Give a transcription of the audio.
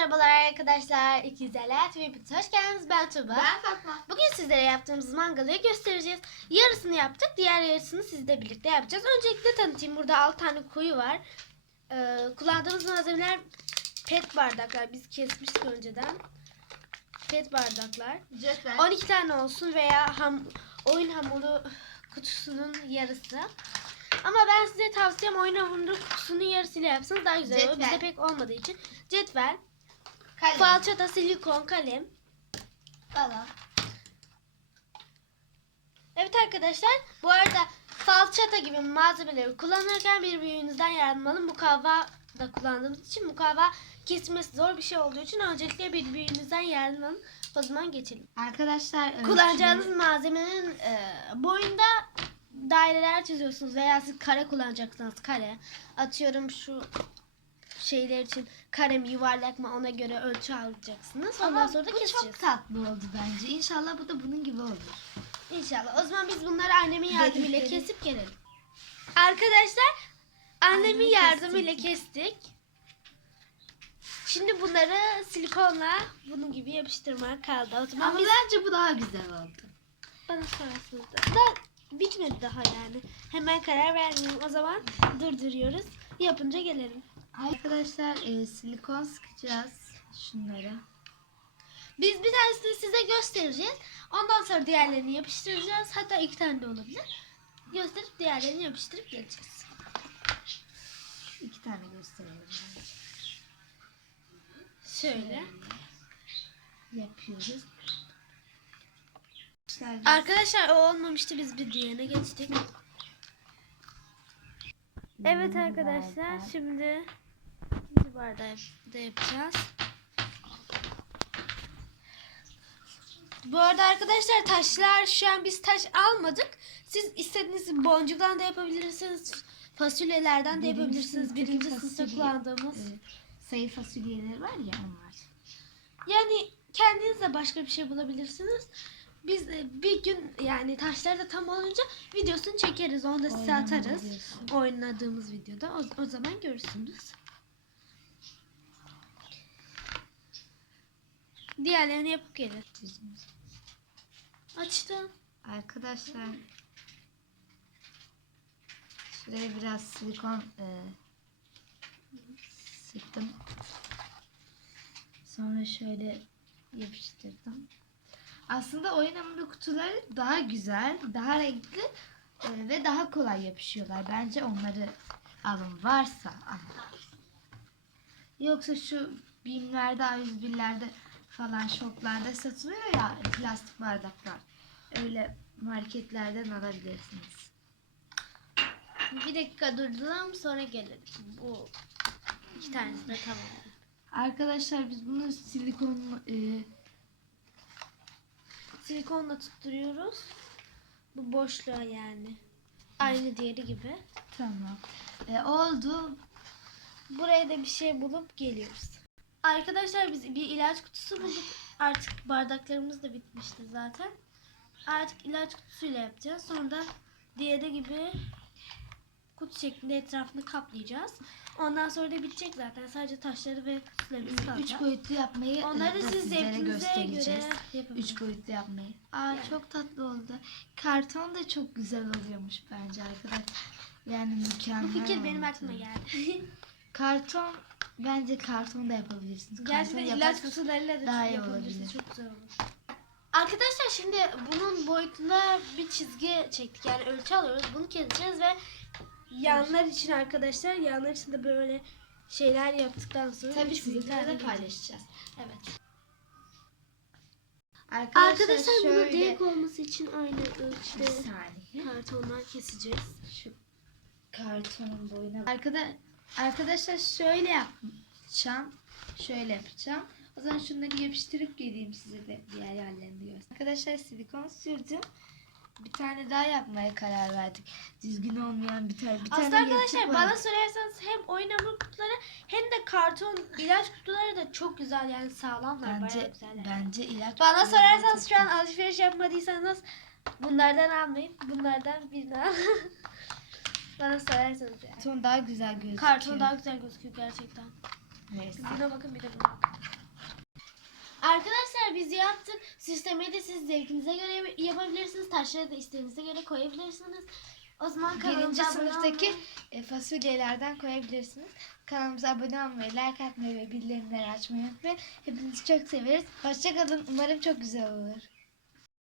merhabalar arkadaşlar. İkizler Pit hoş geldiniz. Ben Tuba. Ben Fatma. Bugün sizlere yaptığımız mangalayı göstereceğiz. Yarısını yaptık. Diğer yarısını sizle birlikte yapacağız. Öncelikle tanıtayım. Burada 6 tane kuyu var. Ee, kullandığımız malzemeler pet bardaklar. Biz kesmiştik önceden. Pet bardaklar. Cetvel. 12 tane olsun veya ham, oyun hamuru kutusunun yarısı. Ama ben size tavsiyem oyun hamuru kutusunun yarısıyla yapsanız daha güzel olur. Cetvel. Bizde pek olmadığı için. Cetvel, Kalem. falçata, silikon, kalem. Falan. Evet arkadaşlar bu arada falçata gibi malzemeleri kullanırken bir büyüğünüzden yardım alın. Mukavva da kullandığımız için mukavva kesmesi zor bir şey olduğu için öncelikle bir büyüğünüzden yardım alın. O zaman geçelim. Arkadaşlar Kullanacağınız malzemenin e, boyunda daireler çiziyorsunuz veya siz kare kullanacaksınız kare. Atıyorum şu şeyler için kare mi yuvarlak mı ona göre ölçü alacaksınız. Ondan Ama sonra da bu keseceğiz. çok tatlı oldu bence. İnşallah bu da bunun gibi olur. İnşallah. O zaman biz bunları annemin yardımıyla kesip gelelim. Arkadaşlar annemin Annemi yardımıyla kestik. Şimdi bunları silikonla bunun gibi yapıştırmak kaldı. O zaman Ama biz bence bu daha güzel oldu. bana sorarsınız da. Da bitmedi daha yani. Hemen karar vermiyorum. O zaman durduruyoruz. Yapınca gelelim. Arkadaşlar e, silikon sıkacağız şunları. Biz bir tanesini size göstereceğiz. Ondan sonra diğerlerini yapıştıracağız. Hatta iki tane de olabilir. Gösterip diğerlerini yapıştırıp geleceğiz. İki tane gösterelim. Şöyle. Yapıyoruz. Arkadaşlar, o olmamıştı biz bir diğerine geçtik. Evet arkadaşlar şimdi ikinci bardağı da yapacağız. Bu arada arkadaşlar taşlar şu an biz taş almadık. Siz istediğiniz boncuktan da yapabilirsiniz. Fasulyelerden de Birinci yapabilirsiniz. sınıftaki Birinci sınıfta fasulye- kullandığımız. e, sayı fasulyeleri var ya onlar. Yani kendiniz de başka bir şey bulabilirsiniz. Biz e, bir gün yani taşlar da tam olunca videosunu çekeriz. Onu da size Oynama atarız. videosu. Oynadığımız videoda. O, o zaman görürsünüz. Diğerlerini yapıp gelin. Çizimiz. Açtım. Arkadaşlar şuraya biraz silikon e, sıktım. Sonra şöyle yapıştırdım. Aslında oyun hamuru kutuları daha güzel, daha renkli e, ve daha kolay yapışıyorlar. Bence onları alın varsa alın. Yoksa şu BİM'lerde, A101'lerde falan şoklarda satılıyor ya plastik bardaklar. Öyle marketlerden alabilirsiniz. Bir dakika durduralım sonra gelelim. Bu iki tanesi de tamam. Arkadaşlar biz bunu silikon e, Silikonla tutturuyoruz. Bu boşluğa yani. Aynı diğeri gibi. tamam. E, oldu. Buraya da bir şey bulup geliyoruz. Arkadaşlar biz bir ilaç kutusu bulduk. Artık bardaklarımız da bitmişti zaten. Artık ilaç kutusuyla yapacağız. Sonra da diğeri gibi kutu şeklinde etrafını kaplayacağız. Ondan sonra da bitecek zaten. Sadece taşları ve Üç kalacak. boyutlu yapmayı Onları da siz sizlere zevkinize göstereceğiz. göre. Üç boyutlu yapmayı. Aa Yani. çok tatlı oldu. Karton da çok güzel oluyormuş bence arkadaşlar. Yani mükemmel. Bu fikir benim aklıma geldi. Karton bence karton da yapabilirsiniz. Gerçekten Karton ilaç kutularıyla da daha çok iyi yapabilirsiniz. olabilir. Çok güzel olur. Arkadaşlar şimdi bunun boyutuna bir çizgi çektik. Yani ölçü alıyoruz. Bunu keseceğiz ve yanlar için arkadaşlar yanlar için de böyle şeyler yaptıktan sonra Tabii sizinle de paylaşacağız. Evet. Arkadaşlar, Arkadaşlar şöyle denk olması için aynı bir ölçüde saniye. kartonlar keseceğiz. Şu kartonun boyuna. Arkada, arkadaşlar şöyle yapacağım. Şöyle yapacağım. O zaman şunları yapıştırıp geleyim size de diğer yerlerini göstereyim. Arkadaşlar silikon sürdüm. Bir tane daha yapmaya karar verdik. Düzgün olmayan bir tane. Bir Aslında tane arkadaşlar bana var. sorarsanız hem oyun hamur kutuları hem de karton ilaç kutuları da çok güzel yani sağlamlar bayağı Bence, güzel. yani. bence ilaç Bana sorarsanız şu an alışveriş yapmadıysanız bunlardan almayın. Bunlardan birini al. Bana sorarsanız yani. Karton daha güzel gözüküyor. Karton daha güzel gözüküyor gerçekten. Neyse. Buna bakın bir de buna bakın. Arkadaşlar biz yaptık. Süslemeyi de siz zevkinize göre yapabilirsiniz. Taşları da istediğinize göre koyabilirsiniz. O zaman Birinci kanalımıza abone sınıftaki olmayı- e, fasulyelerden koyabilirsiniz. Kanalımıza abone olmayı, like atmayı ve bildirimleri açmayı unutmayın. Hepinizi çok severiz. Hoşçakalın. Umarım çok güzel olur.